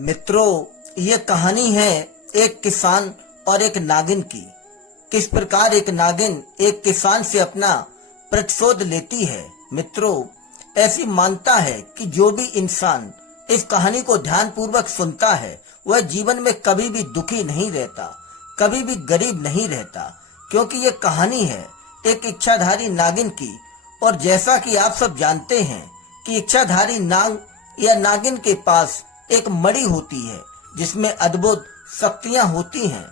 मित्रों, ये कहानी है एक किसान और एक नागिन की। किस प्रकार एक नागिन एक किसान से अपना प्रतिशोध लेती है। मित्रों, ऐसी मानता है कि जो भी इंसान इस कहानी को ध्यानपूर्वक सुनता है वह जीवन में कभी भी दुखी नहीं रहता, कभी भी गरीब नहीं रहता, क्योंकि ये कहानी है एक इच्छाधारी नागिन की। और जैसा कि आप सब जानते हैं कि इच्छाधारी नाग या नागिन के पास एक मणि होती है जिसमें अद्भुत शक्तियां होती हैं।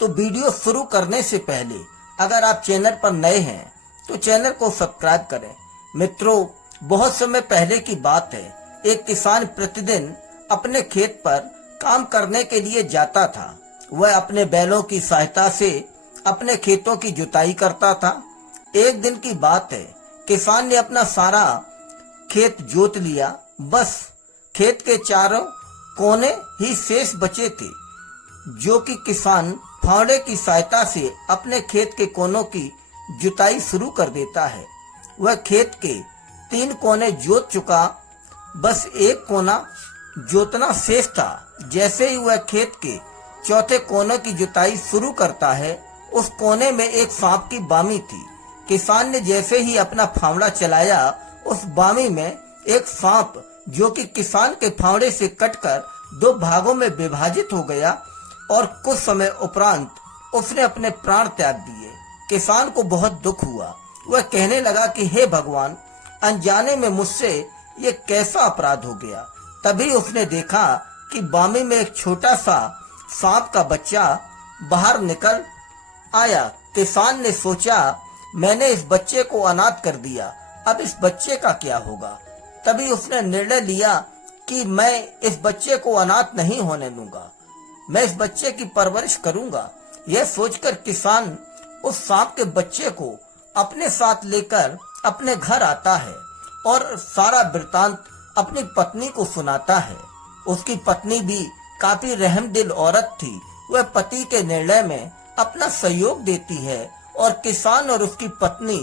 तो वीडियो शुरू करने से पहले अगर आप चैनल पर नए हैं तो चैनल को सब्सक्राइब करें। मित्रों, बहुत समय पहले की बात है। एक किसान प्रतिदिन अपने खेत पर काम करने के लिए जाता था। वह अपने बैलों की सहायता से अपने खेतों की जुताई करता था। एक दिन की बात है, किसान ने अपना सारा खेत जोत लिया। बस खेत के चारों कोने ही शेष बचे थे, जो कि किसान फावड़े की सहायता से अपने खेत के कोनों की जुताई शुरू कर देता है। वह खेत के 3 कोने जोत चुका, बस एक कोना जोतना शेष था। जैसे ही वह खेत के चौथे कोने की जुताई शुरू करता है, उस कोने में एक सांप की बामी थी। किसान ने जैसे ही अपना फावड़ा चलाया, उस बामी में एक सांप जो कि किसान के फावड़े से कटकर 2 भागों में विभाजित हो गया और कुछ समय उपरांत उसने अपने प्राण त्याग दिए। किसान को बहुत दुख हुआ। वह कहने लगा कि हे भगवान, अनजाने में मुझसे ये कैसा अपराध हो गया। तभी उसने देखा कि बामी में एक छोटा सा सांप का बच्चा बाहर निकल आया। किसान ने सोचा, मैंने इस बच्चे को अनाथ कर दिया, अब इस बच्चे का क्या होगा। तभी उसने निर्णय लिया कि मैं इस बच्चे को अनाथ नहीं होने दूंगा, मैं इस बच्चे की परवरिश करूंगा। यह सोचकर किसान उस सांप के बच्चे को अपने साथ लेकर अपने घर आता है और सारा वृतांत अपनी पत्नी को सुनाता है। उसकी पत्नी भी काफी रहमदिल औरत थी। वह पति के निर्णय में अपना सहयोग देती है और किसान और उसकी पत्नी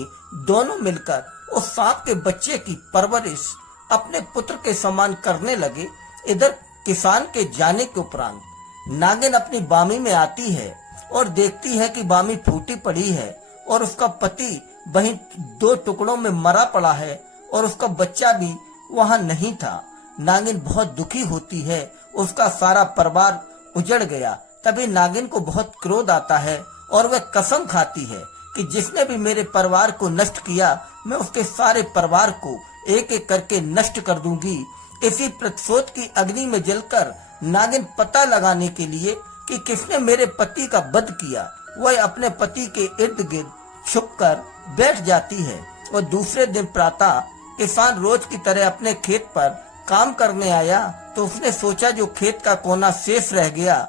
दोनों मिलकर उस सांप के बच्चे की परवरिश अपने पुत्र के समान करने लगे। इधर किसान के जाने के उपरांत नागिन अपनी बामी में आती है और देखती है कि बामी फूटी पड़ी है और उसका पति वहीं 2 टुकड़ों में मरा पड़ा है और उसका बच्चा भी वहां नहीं था। नागिन बहुत दुखी होती है, उसका सारा परिवार उजड़ गया। तभी नागिन को बहुत क्रोध आता है और वह कसम खाती है कि जिसने भी मेरे परिवार को नष्ट किया, मैं उसके सारे परिवार को एक एक करके नष्ट कर दूंगी। इसी प्रतिशोध की अग्नि में जलकर नागिन पता लगाने के लिए कि किसने मेरे पति का वध किया, वह अपने पति के इर्द गिर्द छुपकर बैठ जाती है। और दूसरे दिन प्रातः किसान रोज की तरह अपने खेत पर काम करने आया तो उसने सोचा जो खेत का कोना शेष रह गया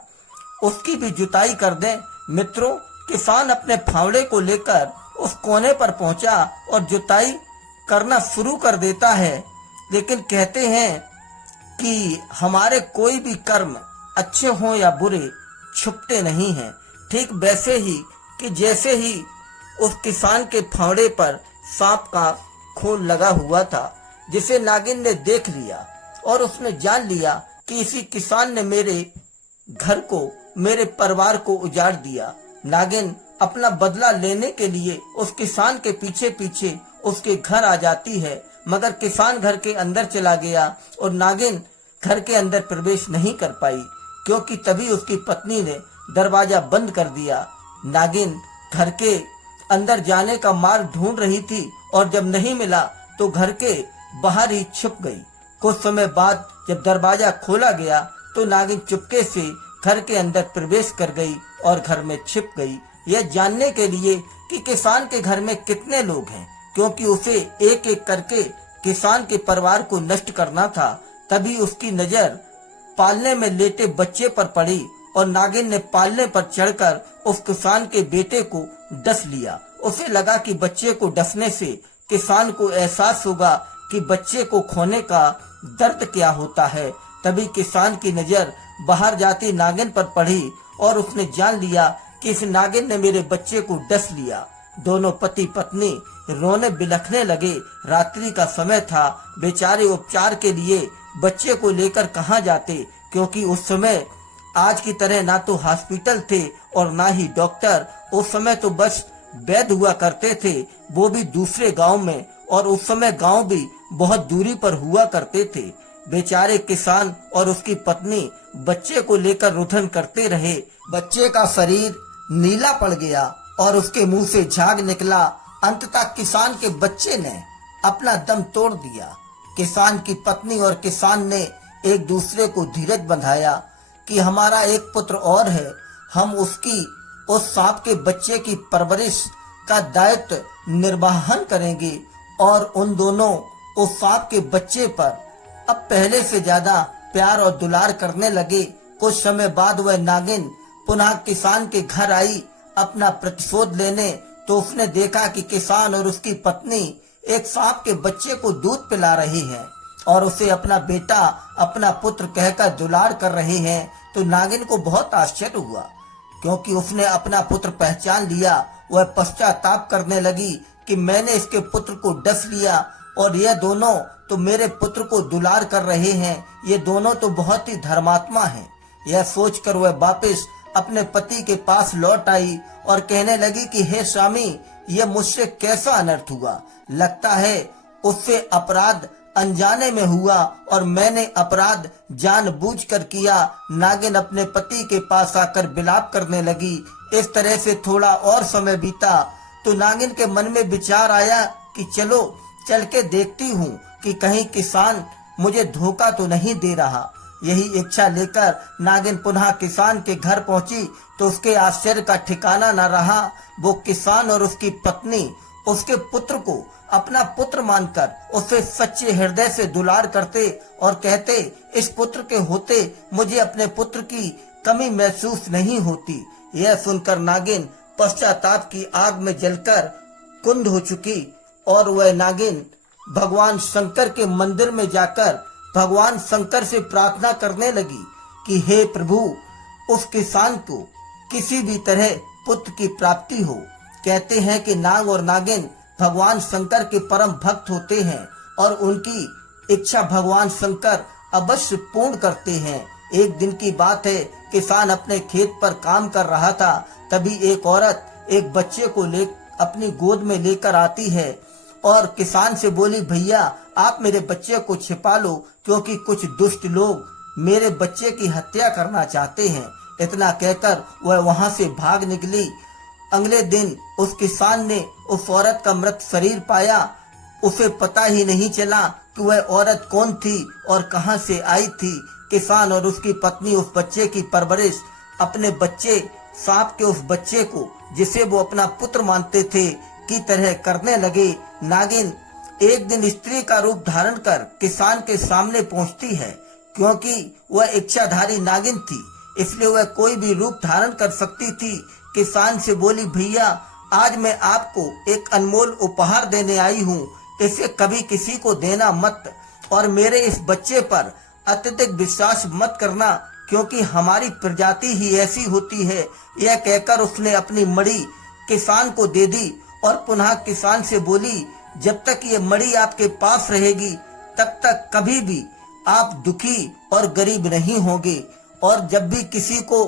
उसकी भी जुताई कर दें। मित्रों, किसान अपने फावड़े को लेकर उस कोने पर पहुंचा और जुताई करना शुरू कर देता है। लेकिन कहते हैं कि हमारे कोई भी कर्म अच्छे हों या बुरे छुपते नहीं हैं। ठीक वैसे ही कि जैसे ही उस किसान के फावड़े पर सांप का खून लगा हुआ था, जिसे नागिन ने देख लिया और उसने जान लिया कि इसी किसान ने मेरे घर को, मेरे परिवार को उजाड़ दिया। नागिन अपना बदला लेने के लिए उस किसान के पीछे पीछे उसके घर आ जाती है, मगर किसान घर के अंदर चला गया और नागिन घर के अंदर प्रवेश नहीं कर पाई, क्योंकि तभी उसकी पत्नी ने दरवाजा बंद कर दिया। नागिन घर के अंदर जाने का मार्ग ढूंढ रही थी और जब नहीं मिला तो घर के बाहर ही छुप गई। कुछ समय बाद जब दरवाजा खोला गया तो नागिन चुपके से घर के अंदर प्रवेश कर गई और घर में छिप गई, यह जानने के लिए कि किसान के घर में कितने लोग हैं, क्योंकि उसे एक एक करके किसान के परिवार को नष्ट करना था। तभी उसकी नजर पालने में लेटे बच्चे पर पड़ी और नागिन ने पालने पर चढ़कर उस किसान के बेटे को डस लिया। उसे लगा कि बच्चे को डसने से किसान को एहसास होगा कि बच्चे को खोने का दर्द क्या होता है। तभी किसान की नजर बाहर जाती नागिन पर पड़ी और उसने जान लिया कि इस नागिन ने मेरे बच्चे को डस लिया। दोनों पति पत्नी रोने बिलखने लगे। रात्रि का समय था, बेचारे उपचार के लिए बच्चे को लेकर कहाँ जाते। क्योंकि उस समय आज की तरह ना तो हॉस्पिटल थे और ना ही डॉक्टर। उस समय तो बस वैद्य हुआ करते थे, वो भी दूसरे गांव में, और उस समय गांव भी बहुत दूरी पर हुआ करते थे। बेचारे किसान और उसकी पत्नी बच्चे को लेकर रुदन करते रहे। बच्चे का शरीर नीला पड़ गया और उसके मुंह से झाग निकला। अंततः किसान के बच्चे ने अपना दम तोड़ दिया। किसान की पत्नी और किसान ने एक दूसरे को धीरज बंधाया कि हमारा एक पुत्र और है, हम उसकी उस सांप के बच्चे की परवरिश का दायित्व निर्वहन करेंगे। और उन दोनों उस सांप के बच्चे पर अब पहले से ज्यादा प्यार और दुलार करने लगे। कुछ समय बाद वह नागिन पुनः किसान के घर आई अपना प्रतिशोध लेने, तो उसने देखा कि किसान और उसकी पत्नी एक सांप के बच्चे को दूध पिला रही हैं और उसे अपना बेटा, अपना पुत्र कहकर दुलार कर रहे हैं। तो नागिन को बहुत आश्चर्य हुआ, क्योंकि उसने अपना पुत्र पहचान लिया। वह पश्चाताप करने लगी कि मैंने इसके पुत्र को डस लिया और यह दोनों तो मेरे पुत्र को दुलार कर रहे हैं, ये दोनों तो बहुत ही धर्मात्मा हैं। यह सोचकर वह वापस अपने पति के पास लौट आई और कहने लगी कि हे स्वामी, यह मुझसे कैसा अनर्थ हुआ। लगता है उससे अपराध अनजाने में हुआ और मैंने अपराध जानबूझकर किया। नागिन अपने पति के पास आकर विलाप करने लगी। इस तरह से थोड़ा और समय बीता तो नागिन के मन में विचार आया कि चलो चल के देखती हूँ कि कहीं किसान मुझे धोखा तो नहीं दे रहा। यही इच्छा लेकर नागिन पुनः किसान के घर पहुंची तो उसके आश्चर्य का ठिकाना न रहा। वो किसान और उसकी पत्नी उसके पुत्र को अपना पुत्र मानकर उसे सच्चे हृदय से दुलार करते और कहते, इस पुत्र के होते मुझे अपने पुत्र की कमी महसूस नहीं होती। यह सुनकर नागिन पश्चाताप की आग में जलकर कुंद हो चुकी और वह नागिन भगवान शंकर के मंदिर में जाकर भगवान शंकर से प्रार्थना करने लगी कि हे प्रभु, उस किसान को किसी भी तरह पुत्र की प्राप्ति हो। कहते हैं कि नाग और नागिन भगवान शंकर के परम भक्त होते हैं और उनकी इच्छा भगवान शंकर अवश्य पूर्ण करते हैं। एक दिन की बात है, किसान अपने खेत पर काम कर रहा था, तभी एक औरत एक बच्चे को अपनी गोद में लेकर आती है और किसान से बोली, भैया आप मेरे बच्चे को छिपा लो, क्योंकि कुछ दुष्ट लोग मेरे बच्चे की हत्या करना चाहते हैं। इतना कहकर वह वहां से भाग निकली। अगले दिन उस किसान ने उस औरत का मृत शरीर पाया। उसे पता ही नहीं चला कि वह औरत कौन थी और कहां से आई थी। किसान और उसकी पत्नी उस बच्चे की परवरिश अपने बच्चे सांप के उस बच्चे को, जिसे वो अपना पुत्र मानते थे, की तरह करने लगे। नागिन एक दिन स्त्री का रूप धारण कर किसान के सामने पहुंचती है। क्योंकि वह इच्छाधारी नागिन थी, इसलिए वह कोई भी रूप धारण कर सकती थी। किसान से बोली, भैया आज मैं आपको एक अनमोल उपहार देने आई हूँ, इसे कभी किसी को देना मत और मेरे इस बच्चे पर अत्यधिक विश्वास मत करना, क्योंकि हमारी प्रजाति ही ऐसी होती है। यह कहकर उसने अपनी मणि किसान को दे दी और पुनः किसान से बोली, जब तक ये मणि आपके पास रहेगी तब तक कभी भी आप दुखी और गरीब नहीं होंगे। और जब भी किसी को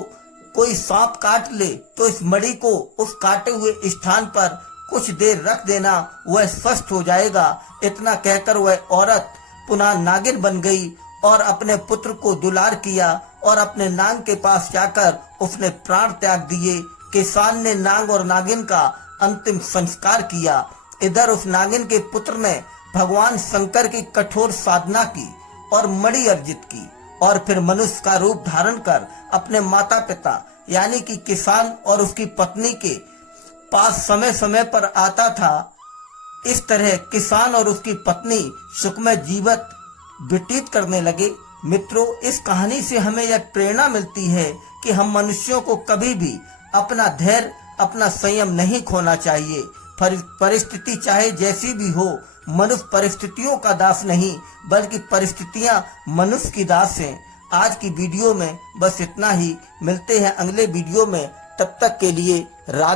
कोई सांप काट ले तो इस मणि को उस काटे हुए स्थान पर कुछ देर रख देना, वह स्वस्थ हो जाएगा। इतना कहकर वह औरत पुनः नागिन बन गई और अपने पुत्र को दुलार किया और अपने नाग के पास जाकर उसने प्राण त्याग दिए। किसान ने नाग और नागिन का अंतिम संस्कार किया। इधर उस नागिन के पुत्र ने भगवान शंकर की कठोर साधना की और मणि अर्जित की और फिर मनुष्य का रूप धारण कर अपने माता पिता यानी कि किसान और उसकी पत्नी के पास समय समय पर आता था। इस तरह किसान और उसकी पत्नी सुखमय जीवन व्यतीत करने लगे। मित्रों, इस कहानी से हमें यह प्रेरणा मिलती है कि हम मनुष्यों को कभी भी अपना धैर्य, अपना संयम नहीं खोना चाहिए। परिस्थिति चाहे जैसी भी हो, मनुष्य परिस्थितियों का दास नहीं बल्कि परिस्थितियां मनुष्य की दास हैं। आज की वीडियो में बस इतना ही। मिलते हैं अगले वीडियो में, तब तक के लिए राधे।